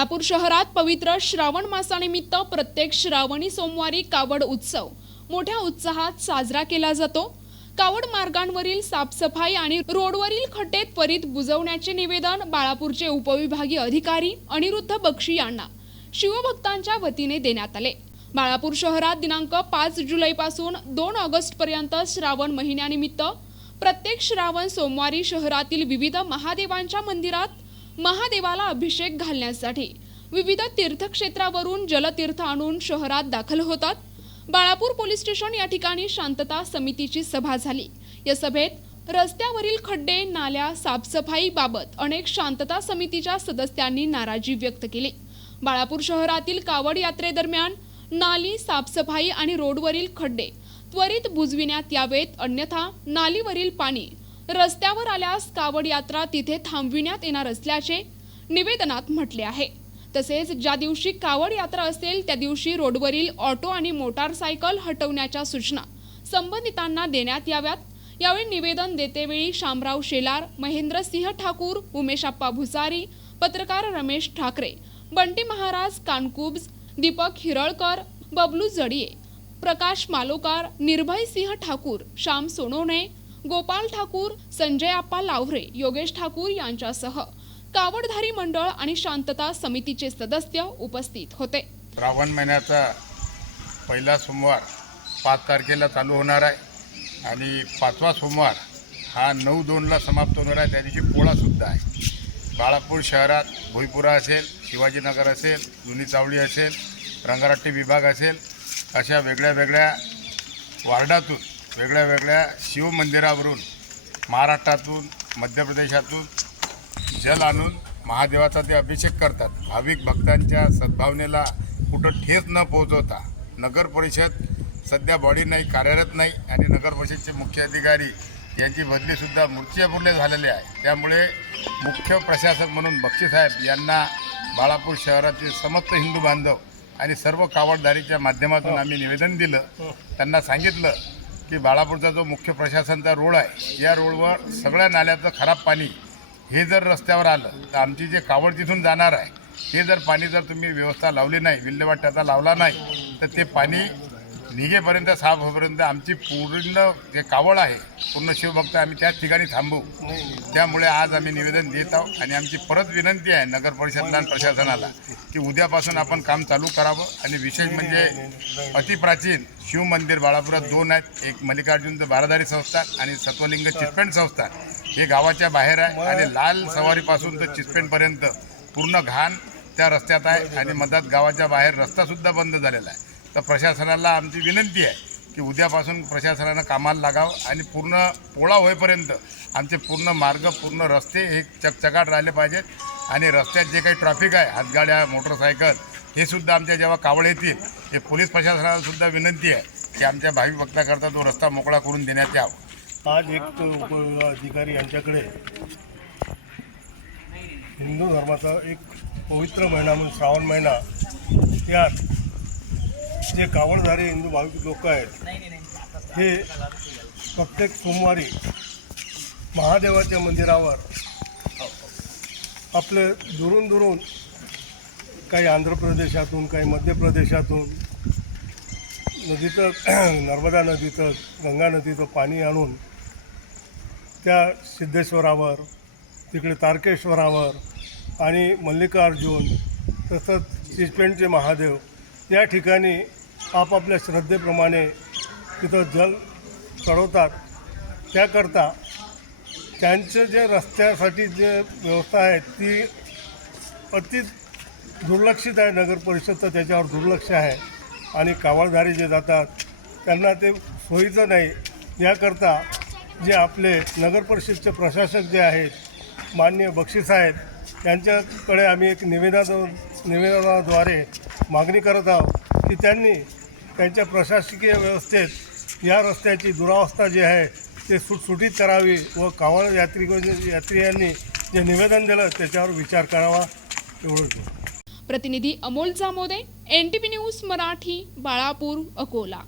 बाळापूर शहरात पवित्र श्रावण मासानिमित्त प्रत्येक श्रावणी सोमवारी कावड उत्सव मोठ्या उत्साहात साजरा केला जातो। कावड मार्गांवरील साफसफाई आणि रोडवरील खड्डे त्वरित बुजवण्याचे निवेदन बाळापूरचे उपविभागीय अधिकारी अनिरुद्ध बक्षी यांना शिवभक्तांच्या वतीने देण्यात आले। बाळापूर शहरात दिनांक 5 जुलैपासून 2 ऑगस्ट पर्यंत श्रावण महिन्यानिमित्त प्रत्येक श्रावण सोमवारी शहरातील विविध महादेवांच्या मंदिरात महादेवाला अभिषेक घालण्यासाठी विविध तीर्थक्षेत्रावरून जलतीर्थ आणून शहरात दाखल होतात। बाळापूर पोलीस स्टेशन या ठिकाणी शांतता समितीची सभा झाली। या सभेत रस्त्यावरील खड्डे नाल्या साफसफाई बाबत अनेक शांतता समितीच्या सदस्यांनी नाराजी व्यक्त केली। बाळापूर शहरातील कावड यात्रेदरम्यान नाली साफसफाई आणि रोडवरील खड्डे त्वरित बुजविण्यात यावेत, अन्यथा नालीवरील पाणी रस्त्यावर आल्यास कावड यात्रा तिथे थांबविण्यात येणार असल्याचे निवेदनात म्हटले आहे। तसेच ज्या दिवशी कावड यात्रा असेल त्या दिवशी रोडवरील ऑटो आणि मोटारसायकल हटवण्याच्या सूचना संबंधितांना देण्यात याव्यात। यावेळी निवेदन देतेवेळी शामराव शेलार, महेंद्रसिंह ठाकूर, उमेशप्पा भुसारी, पत्रकार रमेश ठाकरे, बंटी महाराज कानकुब्ज, दीपक हिरळकर, बबलू जडिये, प्रकाश मालोकार, निर्भय सिंह ठाकूर, श्याम सोनवणे, गोपाल ठाकूर, संजय आप्पा लावरे, योगेश ठाकूर यांच्यासह कावडधारी मंडळ आणि शांतता समितीचे सदस्य उपस्थित होते। श्रावण महिन्याचा पहिला सोमवार 5 तारखेला चालू होणार आहे आणि 5वा सोमवार हा 9/2ला समाप्त होणार आहे। त्या दिवशी पोळा सुद्धा आहे। बाळापूर शहरात भोईपुरा असेल, शिवाजीनगर असेल, जुनी चावडी असेल, रंगारट्टी विभाग असेल, अशा वेगळ्या वेगळ्या वार्डातून वेगळ्या वेगळ्या शिवमंदिरावरून महाराष्ट्रातून मध्य प्रदेशातून जल आणून महादेवाचा ते अभिषेक करतात। भाविक भक्तांच्या सद्भावनेला कुठं ठेच न पोहोचवता नगर परिषद सध्या बॉडी नाही, कार्यरत नाही आणि नगर परिषदचे मुख्य अधिकारी यांची बदलीसुद्धा मूर्तिजापूरला झालेली आहे। त्यामुळे मुख्य प्रशासक म्हणून बक्षी साहेब यांना बाळापूर शहरातील समस्त हिंदू बांधव आणि सर्व कावडधारीच्या माध्यमातून आम्ही निवेदन दिलं। त्यांना सांगितलं की बाळापूरचा जो मुख्य प्रशासनाचा रोड आहे या रोडवर सगळ्या नाल्याचं खराब पाणी हे जर रस्त्यावर आलं तर आमची जे कावड तिथून जाणार आहे हे जर पाणी जर तुम्ही व्यवस्था लावली नाही, विल्हेवाट त्याचा लावला नाही तर ते पाणी निघेपर्यंत साफ होईपर्यंत आमची पूर्ण जे कावड आहे पूर्ण शिवभक्त आम्ही त्याच ठिकाणी थांबू। त्यामुळे आज आम्ही निवेदन देत आहोत आणि आमची परत विनंती आहे नगर परिषदेला आणि प्रशासनाला की उद्यापासून आपण काम चालू करावं। आणि विशेष म्हणजे अतिप्राचीन शिवमंदिर बाळापुरात 2 आहेत, एक मल्लिकार्जुन बाराधारी संस्थान आणि सत्वलिंग चिटपेंड संस्थान हे गावाच्या बाहेर आहे आणि लाल सवारीपासून तर चिटपेंडपर्यंत पूर्ण घाण त्या रस्त्यात आहे आणि मधात गावाच्या बाहेर रस्तासुद्धा बंद झालेला आहे। तर प्रशासनाला आमची विनंती आहे की उद्यापासून प्रशासनानं कामाला लागावं आणि पूर्ण पोळा होईपर्यंत आमचे पूर्ण मार्ग पूर्ण रस्ते हे चकचकाट राहिले पाहिजेत आणि रस्त्यात जे काही ट्रॅफिक आहे हातगाड्या मोटरसायकल हे सुद्धा आमच्या जेव्हा कावड येतील हे पोलीस प्रशासनाला सुद्धा विनंती आहे की आमच्या भाविक भक्ताकरता तो रस्ता मोकळा करून देण्यात यावा। आज एक अधिकारी यांच्याकडे हिंदू धर्माचा एक पवित्र महिना म्हणून श्रावण महिना यात जे कावडधारी हिंदू भाविक लोक आहेत हे प्रत्येक सोमवारी महादेवाच्या मंदिरावर आपले दुरून काही आंध्र प्रदेशातून काही मध्य प्रदेशातून नदीचं नर्मदा नदीचं गंगा नदीचं पाणी आणून त्या सिद्धेश्वरावर तिकडे तारकेश्वरावर आणि मल्लिकार्जुन तसंच चिचपेंडचे महादेव या ठिकाणी आपापल्या श्रद्धेप्रमाणे तिथं जल चढवतात। त्याकरता त्यांचं जे रस्त्यासाठी जे व्यवस्था आहे ती अति दुर्लक्षित आहे। नगर परिषदचं त्याच्यावर दुर्लक्ष आहे आणि कावडधारी जे जातात त्यांना ते सोयीचं नाही। याकरता जे आपले नगर परिषदचे प्रशासक जे आहेत माननीय बक्षी साहेब यांच्याकडे आम्ही एक निवेदनाद्वारे मागणी करत आहोत की त्यांनी त्यांच्या प्रशासकीय व्यवस्थेत या रस्त्याची दुरावस्था जी आहे ते सुटसुटीत करावी व कावड यात्रिकांनी जे निवेदन दिलं त्याच्यावर विचार करावा एवढंच। प्रतिनिधी अमोल जामोदे, NTV न्यूज मराठी, बाळापूर, अकोला।